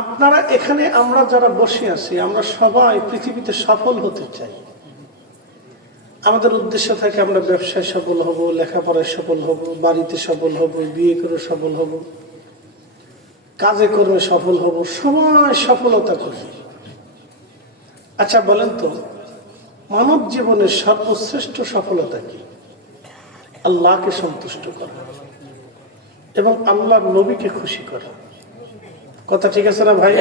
আপনারা এখানে আমরা যারা বসে আছি, আমরা সবাই পৃথিবীতে সফল হতে চাই। আমাদের উদ্দেশ্য থাকে আমরা ব্যবসায় সফল হব, লেখাপড়ায় সফল হব, বাড়িতে সফল হব, বিয়ে করে সফল হব, কাজে কর্মে সফল হব, সবাই সফলতা করবে। আচ্ছা বলেন তো, মানব জীবনের সর্বশ্রেষ্ঠ সফলতা কি? আল্লাহকে সন্তুষ্ট করা এবং আল্লাহর নবীকে খুশি করা। কথা ঠিক আছে না ভাই?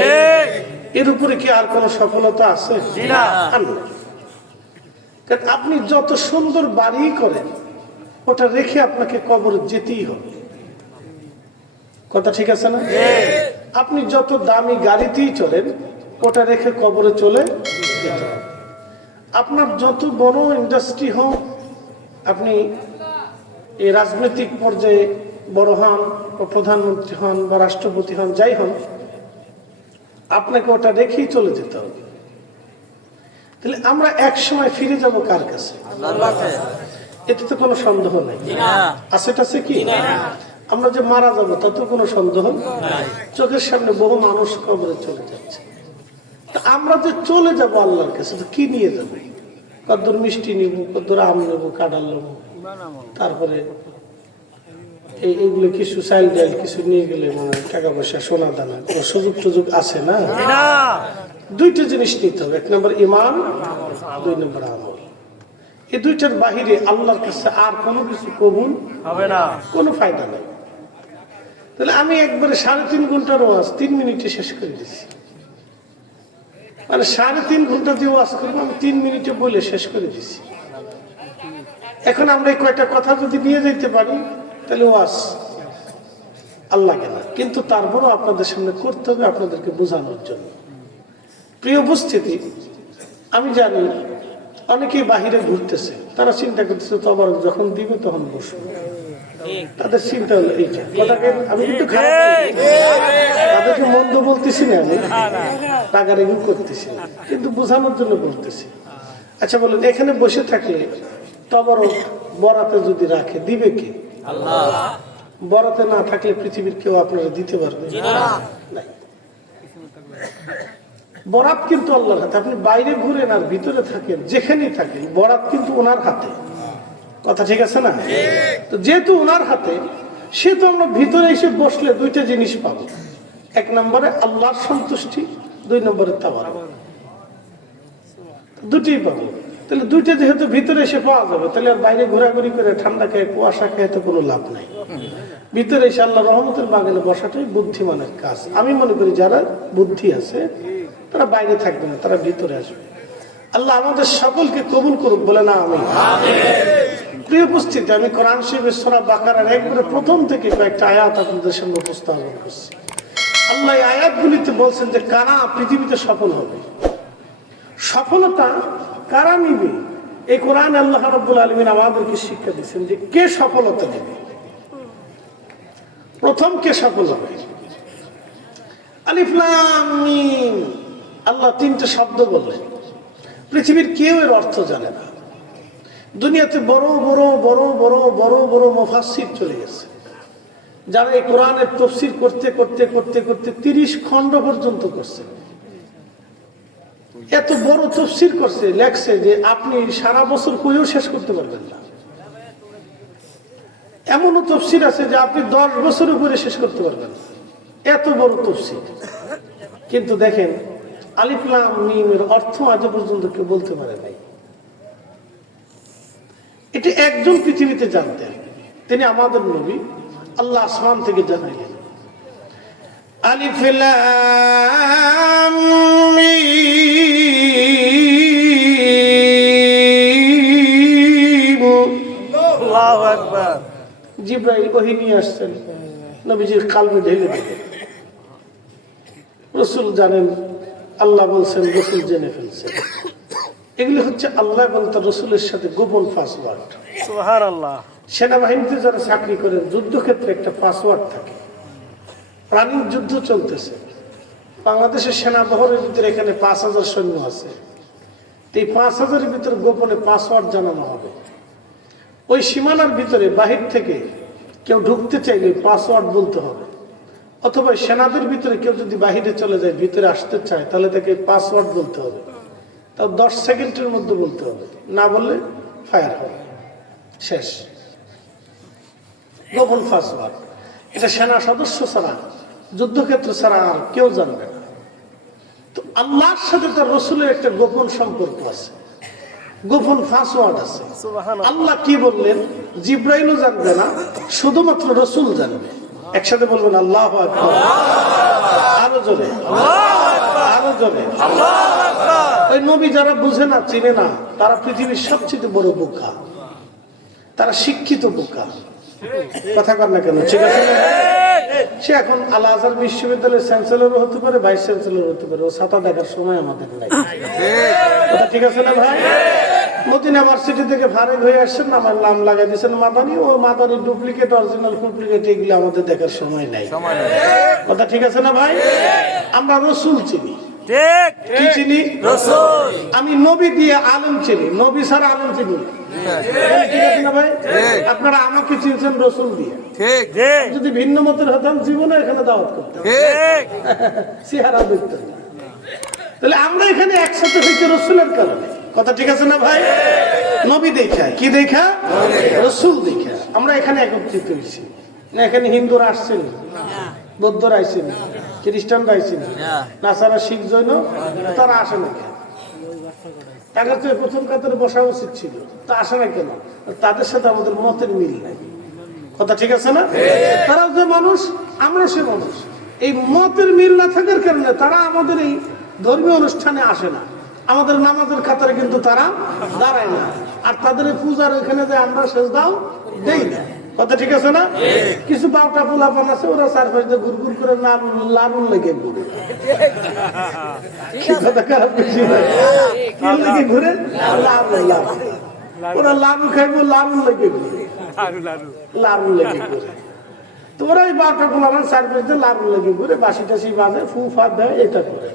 এর উপরে কি আর কোন সফলতা আছে? কারণ আপনি যত সুন্দর বাড়ি করেন, ওটা রেখে আপনাকে কবর যেতেই হবে। কথা ঠিক আছে না? আপনি যত দামি গাড়িতেই চলেন, ওটা রেখে কবরে চলে যেতে হবে। আপনার যত বড় ইন্ডাস্ট্রি হোক, আপনি এই রাজনৈতিক পর্যায়ে বড় হন, ও প্রধানমন্ত্রী হন বা রাষ্ট্রপতি হন, যাই হন, আপনাকে ওটা রেখেই চলে যেতে হবে। তাহলে আমরা এক সময় ফিরে যাব কার কাছে? এতে তো কোনো সন্দেহ নেই। আছে কি? আমরা যে মারা যাবো তাতে কোনো সন্দেহ নাই। চোখের সামনে বহু মানুষ কবরে চলে যাচ্ছে। আমরা যে চলে যাব আল্লাহর কাছে, তো কি নিয়ে যাবে? কদ্দুর মিষ্টি নিব, কদ্দুর আম নেবো, কাঁঠাল নেবো, তারপরে এইগুলো কিছু চাইল ডাইল কিছু নিয়ে গেলে মানে টাকা পয়সা, সোনা দানা, কোনো সুযোগ টুযোগ আছে না? দুইটা জিনিস নিতে হবে, এক নম্বর ইমান, দুই নম্বর আমল। এই দুইটার বাহিরে আল্লাহর কাছে আর কোনো কিছু কবুল হবে না, কোনো ফায়দা নেই। তাহলে আমি একবারে 3.5 ঘন্টার ওয়াজ 3 মিনিটে শেষ করে দিচ্ছি। মানে 3.5 ঘন্টা দিয়ে ওয়াজ করবো, আমি 3 মিনিটে বলে শেষ করে দিচ্ছি। এখন আমরা এই কয়টা কথা যদি নিয়ে যেতে পারি, তাহলে ওয়াজ আল্লাহ কেনা। কিন্তু তারপরও আপনাদের সামনে করতে হবে, আপনাদেরকে বোঝানোর জন্য। প্রিয় উপস্থিতি, আমি জানি অনেকেই বাহিরে ঘুরতেছে, তারা চিন্তা করতেছে তবারক যখন দিবে তখন বসবো। তাদের চিন্তা হলো এইটা। কথাকে আমি কিন্তু তাদেরকে মন্দ বলতেছি না, আমি রাগারাগি করতেছি না, কিন্তু বোঝানোর জন্য বলতেছি। আচ্ছা বলেন, এখানে বসে থাকে তবারক বরাতে যদি রাখে, দিবে কে? আল্লাহ। বরাতে না থাকলে পৃথিবীর কেউ আপনারা দিতে পারবে না। বরাত কিন্তু আল্লাহর হাতে। আপনি বাইরে ঘুরেন আর ভিতরে থাকেন, যেখানেই থাকেন, বরাত কিন্তু ওনার হাতে। কথা ঠিক আছে না? তো যেহেতু ওনার হাতে, সেহেতু আমরা ভিতরে এসে বসলে দুইটা জিনিস পাবো। এক নম্বরে আল্লাহর সন্তুষ্টি, 2 নম্বরে তাওয়ারুক, দুটোই পাবো। তাহলে দুইটা যেহেতু ভিতরে এসে পাওয়া যাবে, তাহলে আর বাইরে ঘোরাঘুরি করে ঠান্ডা খেয়ে কুয়াশা খেয়ে তো কোনো লাভ নাই। ভিতরে এসে আল্লাহ রহমতের বাগানে বসাটাই বুদ্ধিমানের কাজ। আমি মনে করি যারা বুদ্ধি আছে তারা বাইরে থাকবে না, তারা ভিতরে আসবে। আল্লাহ আমাদের সকলকে কবুল করুক, বলে না আমি। প্রিয় উপস্থিতি, আমি কোরআন শরীফের সূরা বাকারার একবারে প্রথম থেকে কয়েকটা আয়াত আপনাদের সামনে উপস্থাপন করছি। আল্লাহ এই আয়াতগুলিতে বলছেন যে কারা পৃথিবীতে সফল হবে, সফলতা কারা নিবে। এই কোরআন আল্লাহ রাব্বুল আলামিন আমাদেরকে শিক্ষা দিচ্ছেন যে কে সফলতা নেবে। প্রথম কে সফল হবে? আলিফ লাম মিম। আল্লাহ 3টে শব্দ বললেন, পৃথিবীর কেউ এর অর্থ জানে না। দুনিয়াতে বড় বড় বড় বড় বড় বড় মুফাসসির চলে গেছে, যারা এই কোরআনের তাফসীর করতে করতে করতে করতে 30 খণ্ড পর্যন্ত করছে। এত বড় তাফসীর করছে, লেখছে যে আপনি সারা বছর কইও শেষ করতে পারবেন না। এমনও তাফসীর আছে যে আপনি 10 বছর উপরে শেষ করতে পারবেন না, এত বড় তাফসীর। কিন্তু দেখেন, আলিফ লাম মিমের অর্থ আজ পর্যন্ত কেউ বলতে পারে নাই। এটি একজন পৃথিবীতে জানতেন, তিনি আমাদের নবী। আল্লাহ আসমান থেকে জানাইলেন, আলিফ লাম মিম। আল্লাহু আকবার। জিবরাইল ওহী নিয়ে আসছেন, নবীজির কালবে ঢেলে দিলেন। রাসূল জানেন, আল্লাহ বলছেন, রাসূল জেনে ফেলছেন। এগুলি হচ্ছে আল্লাহ এবং তার রাসূলের সাথে গোপন পাসওয়ার্ড। সুবহানাল্লাহ। সেনাবাহিনীতে যারা চাকরি করেন, যুদ্ধক্ষেত্রে একটা পাসওয়ার্ড থাকে। প্রাণীর যুদ্ধ চলতেছে, বাংলাদেশের সেনাবহরের ভিতরে এখানে 5000 সৈন্য আছে। এই 5000-এর ভিতরে গোপনে পাসওয়ার্ড জানানো হবে। ওই সীমানার ভিতরে বাহির থেকে কেউ ঢুকতে চাইলে পাসওয়ার্ড বলতে হবে, অথবা সেনাদের ভিতরে কেউ যদি বাহিরে চলে যায়, ভিতরে আসতে চায়, তাহলে তাকে পাসওয়ার্ড বলতে হবে, তাও 10 সেকেন্ডের মধ্যে বলতে হবে, না বললে ফায়ার হবে, শেষ। গোপন পাসওয়ার্ড, এটা সেনা সদস্য ছাড়া, যুদ্ধক্ষেত্র ছাড়া আর কেউ জানবে না। তো আল্লাহর সাথে তার রসুলের একটা গোপন সম্পর্ক আছে, গোপন পাসওয়ার্ড আছে। আল্লাহ কি বললেন জিব্রাইলও জানবে না, শুধুমাত্র রসুল জানবে। একসাথে বলবেন আল্লাহু আকবার, আরো জোরে, আরো জোরে। ওই নবী যারা বুঝে না, চিনে না, তারা পৃথিবীর সবচেয়ে বড় বোকা, তারা শিক্ষিত বোকা। কথা কর না কেন? ঠিক আছে, সে এখন আল আজহার বিশ্ববিদ্যালয়ের চ্যান্সেলরও হতে পারে, ভাইস চ্যান্সেলর হতে পারে, ও ছাতা দেখার সময় আমাদের নাই। কথা ঠিক আছে না ভাই? মদিনা ইউনিভার্সিটি থেকে ফারেক হয়ে আসছেন, আমার নাম লাগাই দিয়েছেন মাদানী, ও মাদানী ডুপ্লিকেট অরিজিনাল ডুপ্লিকেট এগুলো আমাদের দেখার সময় নাই। কথা ঠিক আছে না ভাই? আমরা রসুল চিনি, কি চিনি? রসুল। আমি নবী দিয়ে আলেম চিনি, নবী ছাড়া আলেম চিনি। ঠিক আছে না ভাই? আপনারা আমাকে চিনছেন রসুল দিয়ে। যদি ভিন্ন মতের হতাম, জীবনে এখানে দাওয়াত করতাম, চেহারা দেখতাম না। তাহলে আমরা এখানে একসাথে হয়েছে রসুলের কারণে। কথা ঠিক আছে না ভাই? নবী দেখা, কি দেখা? রসুল দেখা আমরা এখানে একত্রিত হয়েছি। না এখানে হিন্দুরা আসছেন, বৌদ্ধরা আইসেন, খ্রিস্টানরা আইসেন, নাসারা, শিখ, জৈন, তারা আসে না কেন? তাদের তো প্রথম কাতারে বসা উচিত ছিল, তা আসে না কেন? তাদের সাথে আমাদের মতের মিল নাই। কথা ঠিক আছে না? তারাও যে মানুষ, আমরা সে মানুষ। এই মতের মিল না থাকার কারণে তারা আমাদের এই ধর্মীয় অনুষ্ঠানে আসে না, আমাদের নামাজের কাতারে কিন্তু তারা দাঁড়ায় না, আর তাদের পূজার ওইখানে যে আমরা সেজদাও দেই না। কথা ঠিক আছে না? কিছু বারোটা পোলাপান আছে, ওরা চারপাশ দিয়ে ঘুর ঘুর করে লালুন লেগে ঘুরে। কথা খারাপ বেশি লেগে ঘুরে, ওরা লালু খাইবো, লালুন লেগে ঘুরে, লালুন লেগে ঘুরে। তো ওরা ওই বারোটা পোলাপান চারপাশ দিয়ে লালুন লেগে ঘুরে, বাসি টাসি বাজে, ফু ফাঁদ দেয়, এটা করে।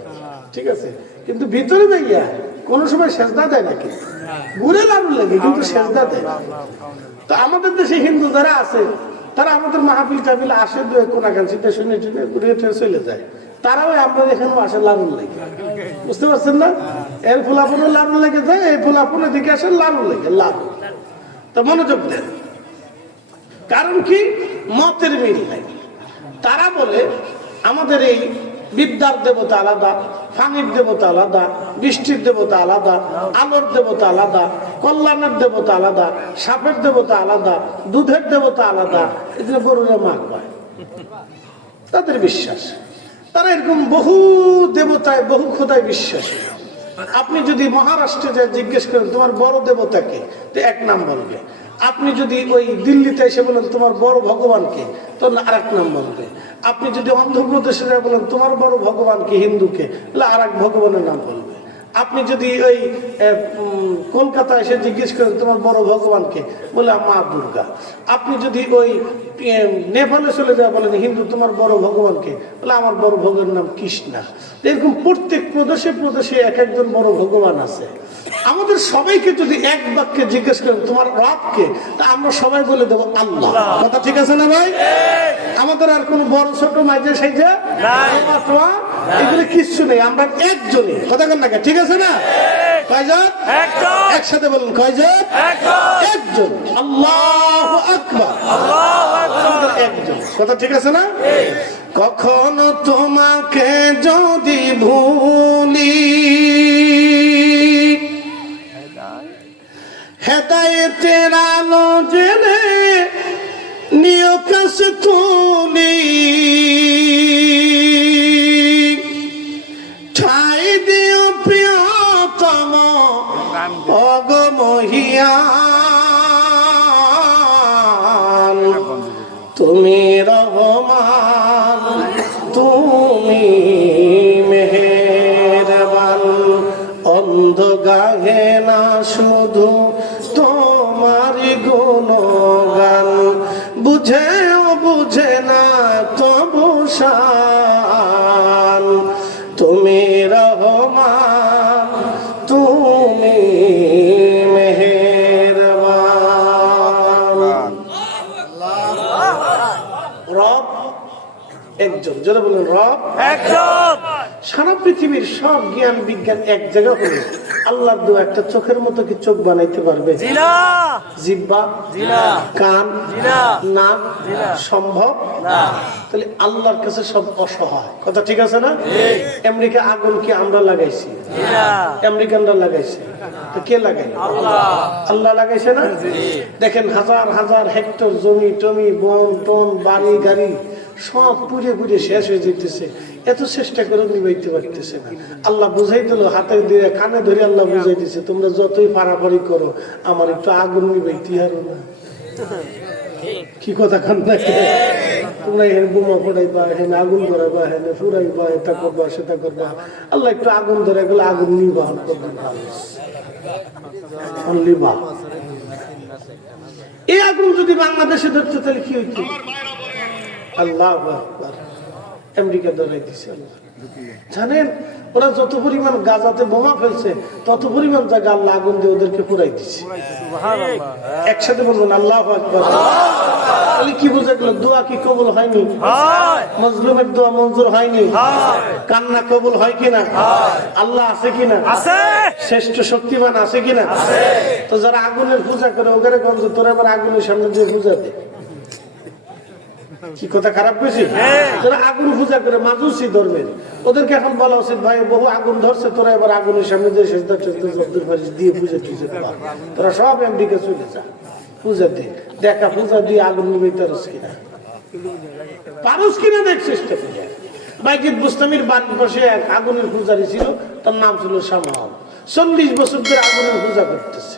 ঠিক আছে, কিন্তু ভিতরে দেখিয়া কোন সময় সেজদা দেয় নাকি? ঘুরে লালুন লেগে, কিন্তু সেজদা দেয়। তো আমাদের দেশে হিন্দু যারা আছে, তারা আমাদের মাহফিল টাফিল আসে, কোনাকাঞ্চিতে শুনে টুনে ঘুরে চলে যায়। তারাও আমরা এখানেও আসে লালুন লেগে। বুঝতে পারছেন না? এর ফোলাফোন লালুন লেগে যায়, এই ফোলাফোনের দিকে আসে লালুন লেগে, লালুন। তো মনোযোগ দেন, কারণ কি? মতের মিল নাই। তারা বলে আমাদের এই বিদ্যার দেবতা আলাদা, পানির দেবতা আলাদা, বৃষ্টির দেবতা আলাদা, আলোর দেবতা আলাদা, কল্যাণের দেবতা আলাদা, সাপের দেবতা আলাদা, দুধের দেবতা আলাদা। এগুলো গরুরা মার পায়, তাদের বিশ্বাস। তারা এরকম বহু দেবতায়, বহু খোদায় বিশ্বাসী। আপনি যদি মহারাষ্ট্রে যা জিজ্ঞেস করেন তোমার বড় দেবতাকে, তো এক নাম বলবে। আপনি যদি ওই দিল্লিতে এসে বলেন তোমার বড় ভগবানকে, তো আর এক নাম বলবে। আপনি যদি অন্ধ্রপ্রদেশে যা বলেন তোমার বড় ভগবানকে, হিন্দুকে, তাহলে আর এক ভগবানের নাম বলবে। আপনি যদি ওই কলকাতা এসে জিজ্ঞেস করেন তোমার বড় ভগবানকে, বলে মা দুর্গা। আপনি যদি ওই নেপালে চলে যা বলেন হিন্দু তোমার বড় ভগবানকে, বলে আমার বড় ভগবানের নাম কৃষ্ণা। এরকম প্রত্যেক প্রদেশে প্রদেশে এক একজন বড় ভগবান আছে। আমাদের সবাইকে যদি এক বাক্যে জিজ্ঞেস করেন তোমার রবকে, তা আমরা সবাই বলে দেবো আল্লাহ। কথা ঠিক আছে না ভাই? আমাদের আর কোন বড় ছোট মাঝে সাইজে এগুলো কিচ্ছু নেই, আমরা একজনই। কথা কন না, ঠিক আছে না? কয়জন? একসাথে বলুন, কয়জন? একজন। আল্লাহু আকবার, একজন। কথা ঠিক আছে না? কখনো তোমাকে যদি ভুলি, হেদায়েতের আলো জেলে নিয় কাছে তুলি, ঠাই দিও প্রিয়তম অগমহিয়ান, তুমি রহমান, তুমি মেহেরবান। অন্ধ গাহে না শুধু তোমারি গুণগান, বুঝেও বুঝে না যারা বলেন রব একজন। সারা পৃথিবীর সব জ্ঞান বিজ্ঞান এক জায়গা হলে আল্লাহর দেওয়া একটা চোখের মতো কি চোখ বানাইতে পারবে? জিহ্বা, কান, নাক সম্ভব না। তাহলে আল্লাহর কাছে সব অসহায়। কথা ঠিক আছে না? আমেরিকা আগুন কি আমরা লাগাইছি? আমেরিকানরা লাগাইছে। তো কে লাগাই? আল্লাহ লাগাইছে না? দেখেন হাজার হাজার হেক্টর জমি টমি বন টন বাড়ি গাড়ি সব পুড়ে পুড়ে শেষ হয়ে যেতেছে। এত চেষ্টা করে নিবাইতে পারতেছে না। আল্লাহ বুঝাই দিল, হাতে দিয়ে কানে ধরে আল্লাহ বুঝাই দিছে, তোমরা যতই পারাপারি করো আমার একটু আগুন নিবাইতে হারো না। কি কথা কান থাকে, তোমরা এখানে বোমা ফোড়াইবা, এখানে আগুন ধরাবা, এখানে ফুরাইবা, এটা করবা সেটা করবা। আল্লাহ একটু আগুন ধরে গেলে আগুন নিবা নিবা। এই আগুন যদি বাংলাদেশে ধরতে তাহলে কি হইতো? আল্লাহ আমেরিকা ধরাই দিছে। জানেন ওরা যত পরিমাণ গাজাতে বোমা ফেলছে তত পরিমাণ জায়গা আল্লাহ আগুন দিয়ে ওদেরকে পুরাই দিচ্ছে। একসাথে বলবেন আল্লাহু আকবার। তাহলে কি বোঝা গেল? দোয়া কি কবুল হয়নি? মজলুমের দোয়া মঞ্জুর হয়নি? কান্না কবুল হয় কিনা? আল্লাহ আছে কিনা? শ্রেষ্ঠ শক্তিমান আছে কিনা? তো যারা আগুনের পূজা করে ওখানে গঞ্জ তোরা আবার আগুনের সামনে দিয়ে পূজা দেয়। কি কথা খারাপ বেশি? তোরা আগুন পূজা করে মাজুসি ধর্মের, ওদেরকে এখন বলা উচিত ভাই বহু আগুন ধরছে, তোরা এবার আগুনের সামনে দিয়ে দিয়ে পূজা টুজা কর। তোরা সব আমেরিকা চলে যা, পূজা দিয়ে দেখা, পূজা দিয়ে আগুন নিবে পারস কিনা, পারস কিনা দেখ চেষ্টা পূজা। বাইজিদ বুস্তামির বাড়ির পাশে এক আগুনের পূজারি ছিল, তার নাম ছিল শামাল। 40 বছর ধরে আগুনের পূজা করতেছে,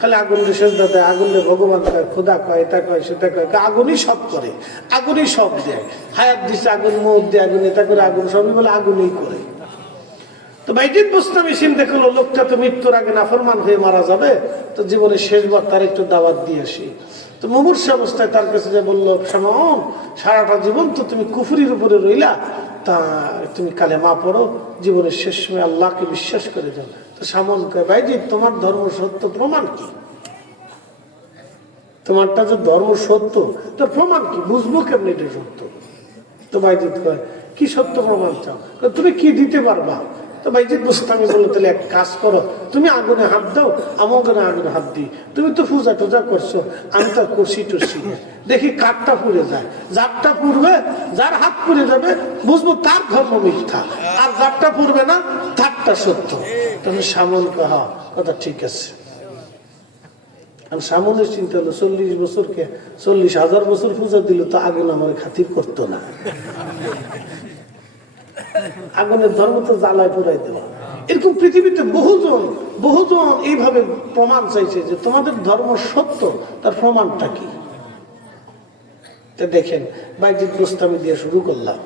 খালি আগুনের সেজদা দেয়, আগুনের ভগবান কয়, খোদা কয়, এটা কয় সেটা কয়, আগুনই সব করে, আগুনই সব দেয়, হায়াত দিচ্ছে আগুন, মৌত দেয় আগুন, এটা করে আগুন, সবই বলে আগুনই করে। তো বাইজিদ বুস্তামি চিন্তা করলো লোকটা তো মৃত্যুর আগে নাফরমান হয়ে মারা যাবে, তো জীবনের শেষবার তার একটু দাওয়াত দিয়ে আসি। তো মুমূর্ষু অবস্থায় তার কাছে যে বললো, শামাউন সারাটা জীবন তো তুমি কুফরির উপরে রইলা, তা তুমি কালেমা পড়ো, জীবনের শেষ সময় আল্লাহকে বিশ্বাস করে যাও। তো শামল কয়, ভাইজি তোমার ধর্ম সত্য, প্রমাণ কি? তোমারটা যে ধর্ম সত্য তার প্রমাণ কি? বুঝবো কেমনি এটা সত্য? তো বাইজিদ কয়, কি সত্য প্রমাণ চাও? তুমি কি দিতে পারবা? তো বাইজিদ বুস্তামি বললো, তাহলে এক কাজ করো, তুমি আগুনে হাত দাও, আমাকে আগুনে হাত দিই। তুমি তো পূজা টুজা করছো, আমি তো করছি টুসি, দেখি কাঠটা পুড়ে যায়, যারটা পুড়বে, যার হাত পুড়ে যাবে বুঝবো তার ধর্ম মিথ্যা, আর যারটা পুড়বে না তারটা সত্য। তাহলে সামন কহা কথা ঠিক আছে। আর সামনের চিন্তা হলো 40 বছরকে 40,000 বছর পূজা দিল, তো আগুন আমার খাতির করতো না। আগুনের ধর্ম তো জ্বালায় পুরাই দেওয়া। এরকম পৃথিবীতে বহুজন এইভাবে প্রমাণ চাইছে যে তোমাদের ধর্ম সত্য, তার প্রমাণটা কি? দেখেন বাইজিদ বুস্তামি দিয়ে শুরু করলাম।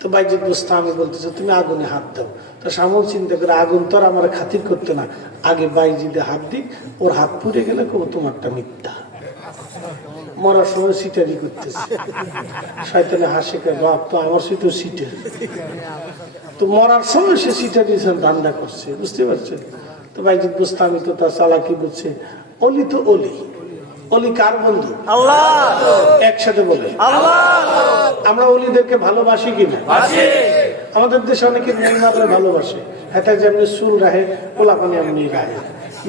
তো বাইজিদ বুস্তামি বলতেছে তুমি আগুনে হাত দাও। তো সামল চিন্তা করে আগুন তো আর আমার খাতির করতে না, আগে বাইজিদে হাত দিই, ওর হাত পুড়ে গেলে কেউ তোমারটা মিথ্যা। মরার সময় সিটারি করতেছে, শয়তানে হাসে, বাপ তো আমার সিটও সিটে। তো মরার সময় সে সিটারি ধান্দা করছে, বুঝতে পারছেন? তো বাইজিদ বুস্তামি তো তার চালাকি বুঝছে, অলি তো অলি, অলি কার বন্ধু? আল্লাহ। একসাথে বলে আল্লাহ। আমরা অলিদেরকে ভালোবাসি কিনা? আমাদের দেশে অনেকে নেইমাররে ভালোবাসে, হেতা যেমনি চুল রাহে পোলাপানি এমনি রাহে।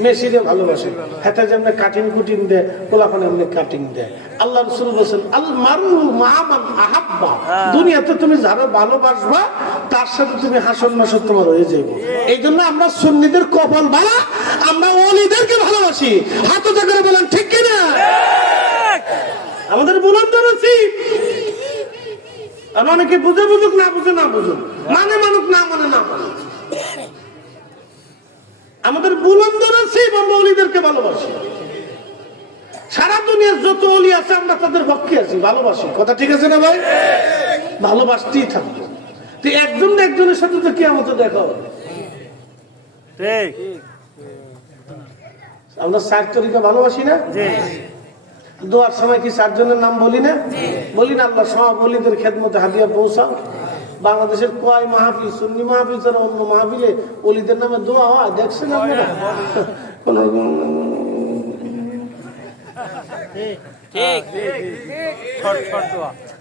মেসিরে ভালোবাসে, হেতা যেমনি কাটিং কুটিং দেয় পোলাপানি এমনি কাটিং দেয়। আল্লাহ রাসূল বলেন আল মারু মা মান আহাব্বা, দুনিয়াতে তুমি যারা ভালোবাসবা তার সাথে তুমি হাসন নাসর তোমার হয়ে যাবে। এই জন্য আমরা সুন্নিদের কপাল ভালো, আমরা ওলিদেরকে ভালোবাসি। হাত উঁচা করে বলেন ঠিক কিনা? আমাদের বুলন্দ নসিব। আর অনেকে বুঝে বুঝুক, না বুঝে না বুঝুক, মানে মানুক না মানে না মানুক, আমাদের বুলন্দ নসিব, আমরা ওলিদেরকে ভালোবাসি। সারা দুনিয়ার যত ওলি আছে আমরা তাদের পক্ষে আছি, ভালোবাসি। কথা ঠিক আছে না ভাই? ভালোবাসতেই থাকবো। তো একজন একজনের সাথে তো কিয়ামতে দেখা হবে। আমরা 4 তরিকা ভালোবাসি না? দোয়ার সময় কি 4 জনের নাম বলি না? বলি না? আল্লাহ সব ওলিদের খেদমতে হাদিয়া পৌঁছাও। বাংলাদেশের কয় মাহফিল, সুন্নি মাহফিল ছাড়া অন্য মাহফিলে ওলিদের নামে দোয়া হয় দেখছেন আপনারা?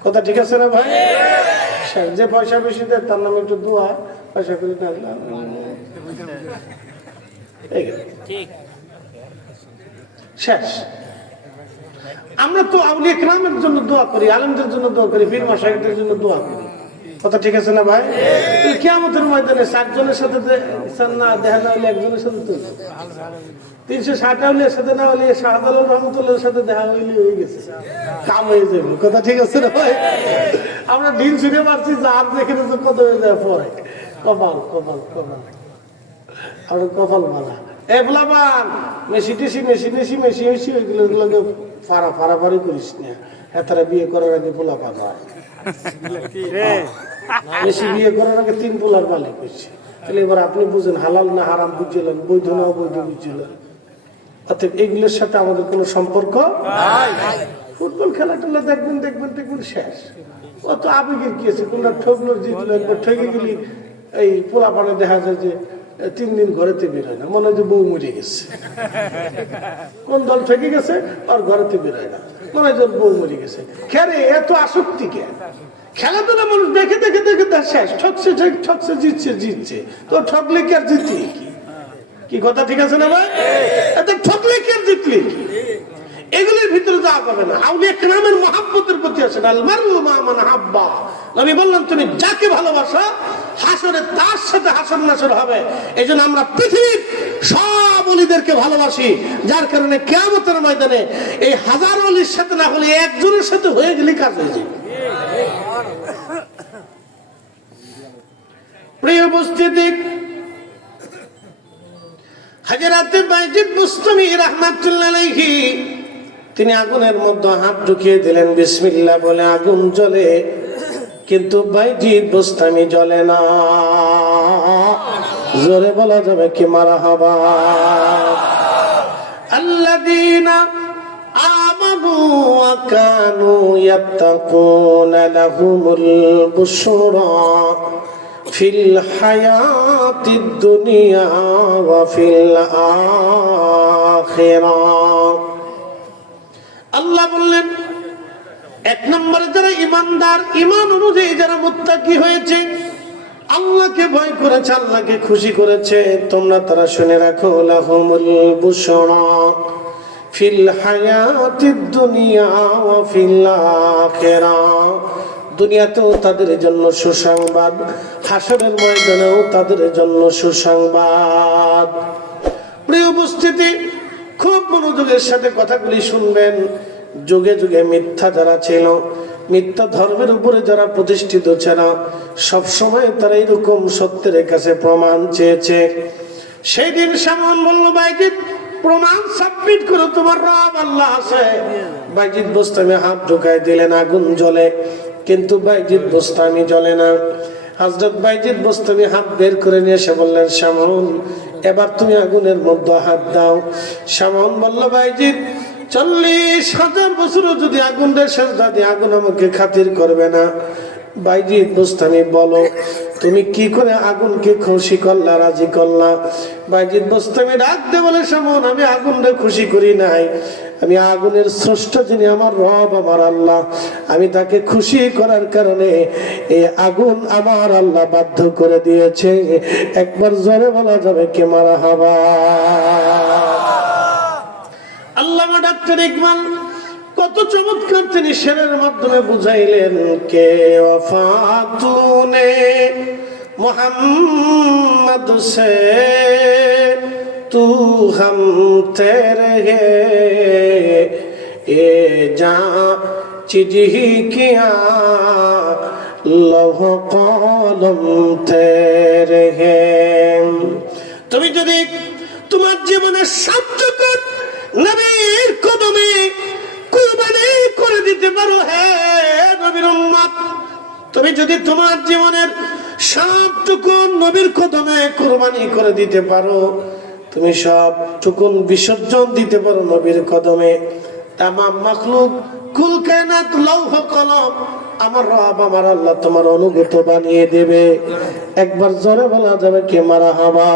কথা ঠিক আছে না ভাই? যে পয়সা বেশি দেয় তার নামে একটু দোয়া পয়সা করে না শেষ। আমরা তো আউলিয়া কেরামের জন্য দোয়া করি, আলেমদের জন্য দোয়া করি, পীর মাশায়েখদের জন্য দোয়া করি। কথা ঠিক আছে না ভাই? কিয়ামতের ময়দানে 60 জনের সাথে না দেখা না হলে একজনের সাথে তো 360 আউলিয়ার সাথে না হলে শাহজালাল রহমতুল্লাহর সাথে দেখা হইলে হয়ে গেছে, কাম হয়ে যাবে। কথা ঠিক আছে না ভাই? আমরা দিন শুনে পারছি যে আর দেখে তো কত হয়ে যায় পরে। কপাল কপাল কপাল, আমরা কপাল মালা এবলাবান মেশি টেশি মেশি ওইগুলোকে ফাড়াফাড়ি করিস না। এতারা বিয়ে করার আগে পোলা পান হয়, বেশি বিয়ে করার আগে 3 পোলার মালিক হচ্ছে। তাহলে এবার আপনি বুঝেন হালাল না হারাম বুঝছিলেন, বৈধ না অবৈধ বুঝছিলেন। অর্থাৎ এগুলোর সাথে আমাদের কোনো সম্পর্ক নাই। ফুটবল খেলা টেলা দেখবেন শেষ। অত আবেগের কি আছে? কোনটা ঠকলো জিতলো, একবার ঠকে গেলি এই পোলা পানে দেখা যায় যে 3 দিন ঘরেতে বের হয় না, মনে হয় যে বউ মরে গেছে। কোন দল ঠকে গেছে আর ঘরেতে বের হয় না, মনে হয় যে বউ মরে গেছে। খেলে এত আসক্তি কে? খেলাধুলা মানুষ দেখে দেখে দেখে শেষ। ঠকছে জিতছে তো ঠকলে কি আর জিতলি কি? কথা ঠিক আছে না ভাই? এত ঠকলে কি আর জিতলি কি? এগুলির ভিতরে যাওয়া যাবে না। আউলিয়া কেরামের মহাব্বতের প্রতি আসেন। আল মারু মা মান হাব্বা। নবী বললেন তুমি যাকে ভালোবাসো হাসরে তার সাথে হাসর নাসর হবে। এইজন্য আমরা পৃথিবীর সব ওলিদেরকে ভালোবাসি, যার কারণে কিয়ামতের ময়দানে এই হাজার ওলির সাথে না হলে একজনের সাথে হয়ে গেলে কাজ হয়ে যায়। প্রিয় উপস্থিতি, হযরত বাইজিদ বুস্তামি রাহমাতুল্লাহ আলাইহি তিনি আগুনের মধ্যে হাত ঢুকিয়ে দিলেন, বিসমিল্লাহ বলে আগুন জ্বলে, কিন্তু বাইজিদ বুস্তামি জ্বলে না। জোরে বলা যাবে কি মারহাবা? আল্লাযীনা আমানু ওয়া কানু ইয়াত্তাকুনা লাহুমুল বুশরা ফিল হায়াতিদ দুনিয়া ওয়া ফিল আখিরাহ। আল্লাহ বললেন 1 নম্বরে যারা ইমানদার, ইমান অনুযায়ী যারা মুত্তাকি হয়েছে, আল্লাহকে ভয় করেছে, আল্লাহকে খুশি করেছে, তোমরা তারা শুনে রাখো, লাহুমুল বুশরা ফিল হায়াতিদ দুনিয়া ওয়া ফিল আখিরাহ। দুনিয়াতেও তাদের জন্য সুসংবাদ, হাসরের ময়দানেও তাদের জন্য সুসংবাদ। প্রিয় উপস্থিতি, খুব মনোযোগের সাথে কথাগুলি শুনবেন। যুগে যুগে মিথ্যা যারা ছিল, মিথ্যা ধর্মের উপরে যারা প্রতিষ্ঠিত ছিল, সব সময় তারা এরকম সত্যের কাছে প্রমাণ চেয়েছে। সেই দিন সামন বলল, বাইজিদ প্রমাণ সাবমিট করো, তোমার রব আল্লাহ আছে। বাইজিদ বুস্তামি হাত ঢুকাই দিলেন, আগুন জ্বলে, কিন্তু বাইজিদ বুস্তামি জ্বলে না। হযরত বাইজিদ বুস্তামি হাত বের করে নিয়ে এসে বললেন, শামউন এবার তুমি আগুনের মধ্যে হাত দাও। শামউন বলল, বাইজিদ 40,000 বছরও যদি আগুনের সেজদা দিই, আগুন আমাকে খাতির করবে না। বাইজিদ বুস্তামি বলো, তুমি কি করে আগুনকে খুশি করলা, রাজি করলা? বাইজিদ বুস্তামি ডাক দিয়ে বলে, শামউন আমি আগুনকে খুশি করি নাই, আমি আগুনের স্রষ্টা যিনি আমার রব আমার আল্লাহ, আমি তাকে খুশি করার কারণে এই আগুন আমার আল্লাহ বাধ্য করে দিয়েছে। একবার জোরে বলা যাবে কি মারহাবা? আল্লামা ডাক্তার ইকবাল কত চমৎকার তিনি শেরের মাধ্যমে বুঝাইলেন, কে ওয়াফাতুনে মুহাম্মদ সে তু হম তেরে এ যা চিজ হি কিয়া লৌহ কলম তেরে। তুমি যদি তোমার জীবনের সবটুকু নবীর কদমে কুরবানি করে দিতে পারো, হে নবীর উম্মত, তুমি যদি তোমার জীবনের সবটুকু নবীর কদমে কুরবানি করে দিতে পারো, তুমি সবটুকু বিসর্জন দিতে পারো নবীর কদমে, তামাম মাখলুক কুল কায়নাত লৌহ কলম আমার রব আমার আল্লাহ তোমার অনুগত বানিয়ে দেবে। একবার জোরে বলা যাবে কি মারহাবা?